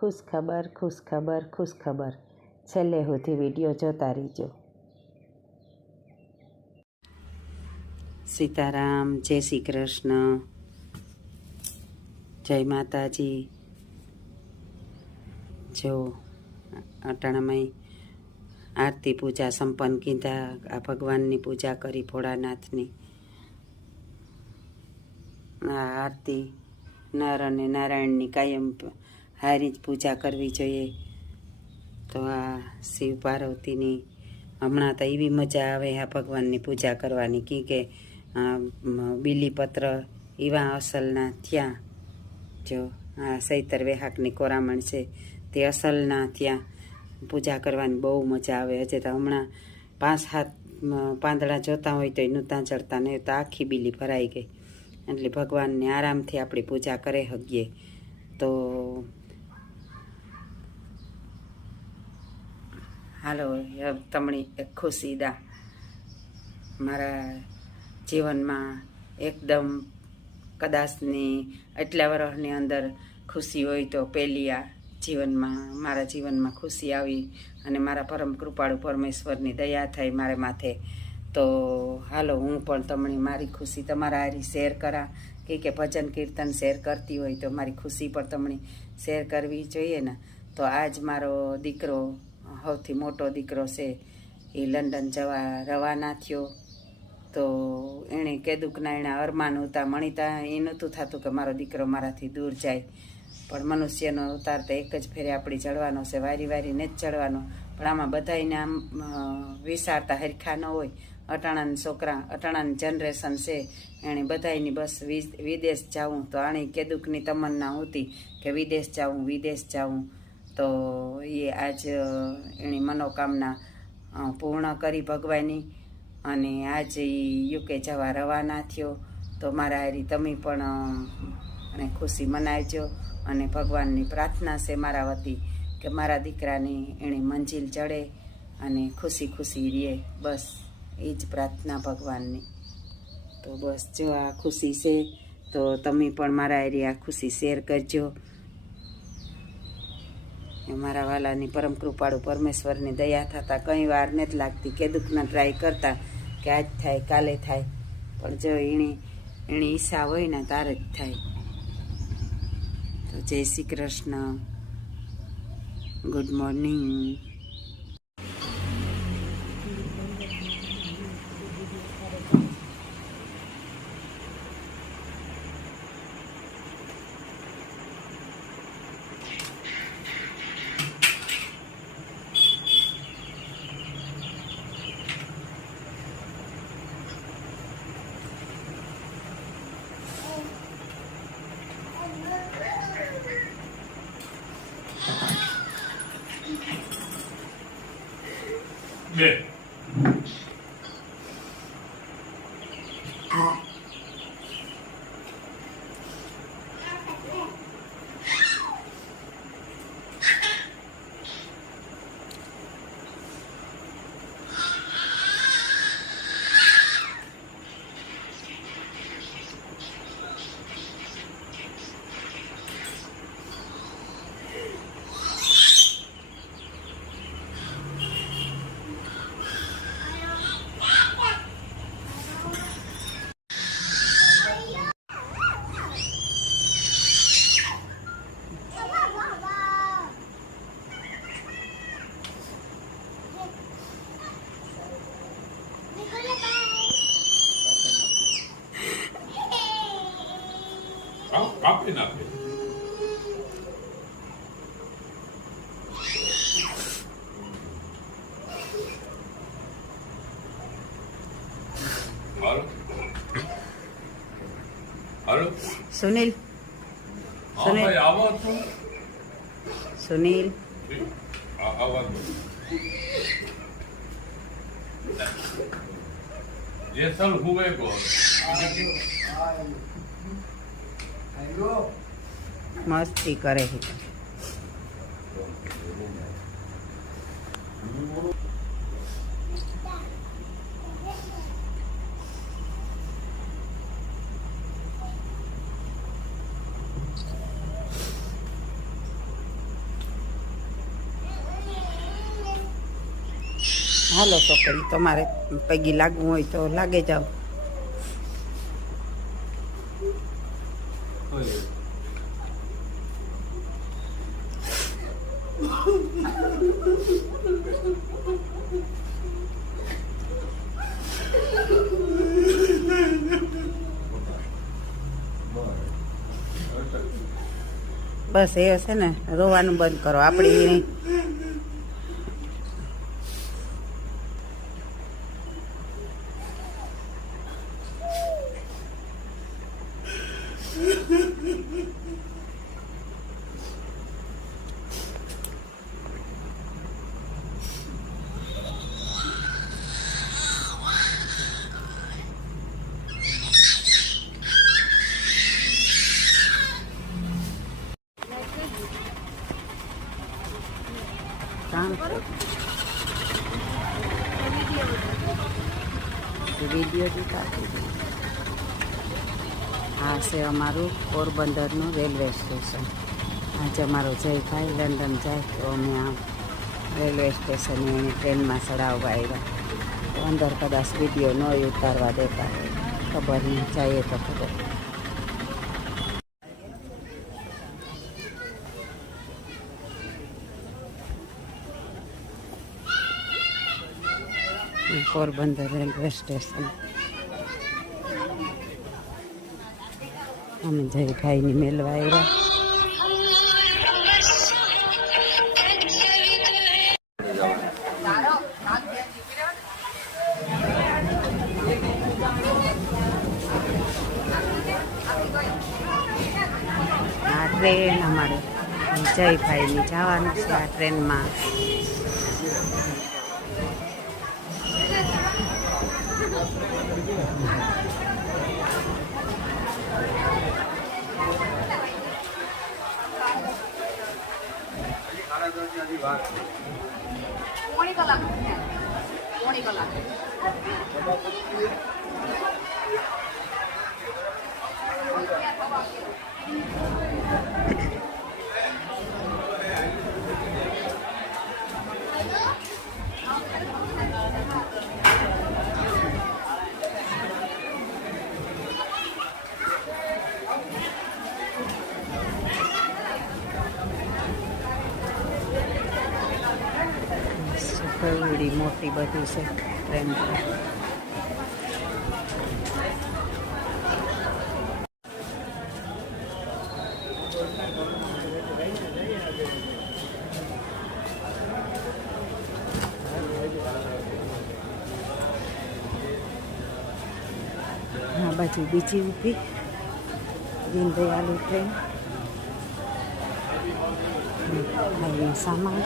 ખુશ ખબર ખુશ ખબર ખુશ ખબર છેલ્લે સુધી વીડિયો જોતા રહીજો. સીતારામ, જય શ્રી કૃષ્ણ. જય માતાજી. જો અટાણામાં આરતી પૂજા સંપન્ન કીધા, આ ભગવાનની પૂજા કરી ભોળાનાથની. આ આરતી નર અને નારાયણની કાયમ હારી જ પૂજા કરવી જોઈએ. તો આ શિવ પાર્વતીની હમણાં તો એવી મજા આવે આ ભગવાનની પૂજા કરવાની કી કે બીલીપત્ર એવા અસલના ત્યાં જો આ સૈતર વેહાકની કોરામણ છે તે અસલના ત્યાં પૂજા કરવાની બહુ મજા આવે. હજે તો હમણાં પાંચ હાથ પાંદડા જોતા હોય તો એનું ત્યાં ચડતા નહીં તો આખી બીલી ભરાઈ ગઈ. એટલે ભગવાનને આરામથી આપણી પૂજા કરે હગીએ તો હાલો તમણી એક ખુશી દા. મારા જીવનમાં એકદમ કદાચની એટલા વર્ષની અંદર ખુશી હોય તો પહેલી આ જીવનમાં, મારા જીવનમાં ખુશી આવી અને મારા પરમ કૃપાળુ પરમેશ્વરની દયા થઈ મારે માથે. તો હાલો, હું પણ તમને મારી ખુશી તમારા હારી શેર કરા. કે કે ભજન કીર્તન શેર કરતી હોય તો મારી ખુશી પણ તમને શેર કરવી જોઈએ ને. તો આજ મારો દીકરો સૌથી મોટો દીકરો છે એ લંડન જવા રવાના થયો. તો એણે કેદુકના એણે અરમાન હતા મણિતા, એ નહોતું થતું કે મારો દીકરો મારાથી દૂર જાય. પણ મનુષ્યનો અવતાર તો એક જ ફેરે આપણે ચડવાનો છે, વારી વારીને જ ચડવાનો. પણ આમાં બધાને આમ વિસારતા હરખા ન હોય. અટાણાના છોકરા, અટાણાની જનરેશન છે. એણે બધાની બસ વિદેશ જાઉં. તો આણી કેદુકની તમન્ના હતી કે વિદેશ જાઉં વિદેશ જાઉં. તો એ આજ એની મનોકામના પૂર્ણ કરી ભગવાનની અને આજ એ યુકે જવા રવાના થયો. તો મારા હારી તમે પણ અને ખુશી મનાવજો અને ભગવાનની પ્રાર્થના છે મારા વતી કે મારા દીકરાની એણે મંજિલ ચડે અને ખુશી ખુશી રહે. બસ એ જ પ્રાર્થના ભગવાનની. તો બસ, જો આ ખુશી છે, તો તમે પણ મારા એરિયા ખુશી શેર કરજો. મારા વાલાની પરમ કૃપાળુ પરમેશ્વરની દયા થતાં કંઈ વાર નથી લાગતી કે દુઃખના ટ્રાય કરતા કે આજ થાય, કાલે થાય. પણ જો એની એની ઈચ્છા હોય ને તારે જ થાય. તો જય શ્રી કૃષ્ણ. Good morning. કાપ- કાપી નાખે. સુનિલ. સુનિલ. સુનિલ. દો. જેસલ હુએ કો मस्ती करे हेलो छोकरी तो मारे पैगी लागू हो तो लागे जाओ બસ એ હશે ને રોવાનું બંધ કરો. આપણી વીડિયો જોતા આ છે અમારું પોરબંદરનું રેલવે સ્ટેશન. આજે અમારો જયભાઈ લંડન જાય તો અમે આ રેલવે સ્ટેશને એની ટ્રેનમાં ચડાવવા આવ્યા. અંદર કદાચ વીડિયો ન ઉતારવા દેતા ખબર નહીં જઈએ તો ખબર. Porbandar railway station. અમે જયભાઈની મેળવા આવ્યા. આ ટ્રેન અમારે જયભાઈની જવાનું છે, આ ટ્રેનમાં પોણી કલાક પોણી કલાક કેવડી મોટી બધી છે ટ્રેન આ બાજુ બીજી ઊભી દીનદયાલુ ટ્રેન ભાઈનો સામાન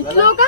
ఇట్లోగా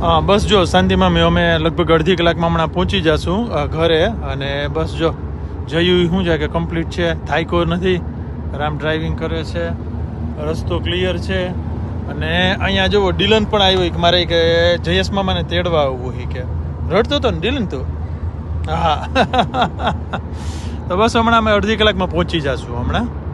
બસ જો, શાંતિમાં મેં, અમે લગભગ અડધી કલાકમાં હમણાં પહોંચી જશું ઘરે. અને બસ જો, જયું શું છે કે કમ્પ્લીટ છે થાયકો નથી. રામ ડ્રાઇવિંગ કરે છે, રસ્તો ક્લિયર છે. અને અહીંયા જુઓ, ડિલન પણ આવ્યો કે મારે કે જયેશમાં મને તેડવા આવવું હોય કે. રડતો હતો ને, ડિલન તો? હા. તો બસ હમણાં અમે અડધી કલાકમાં પહોંચી જશું હમણાં.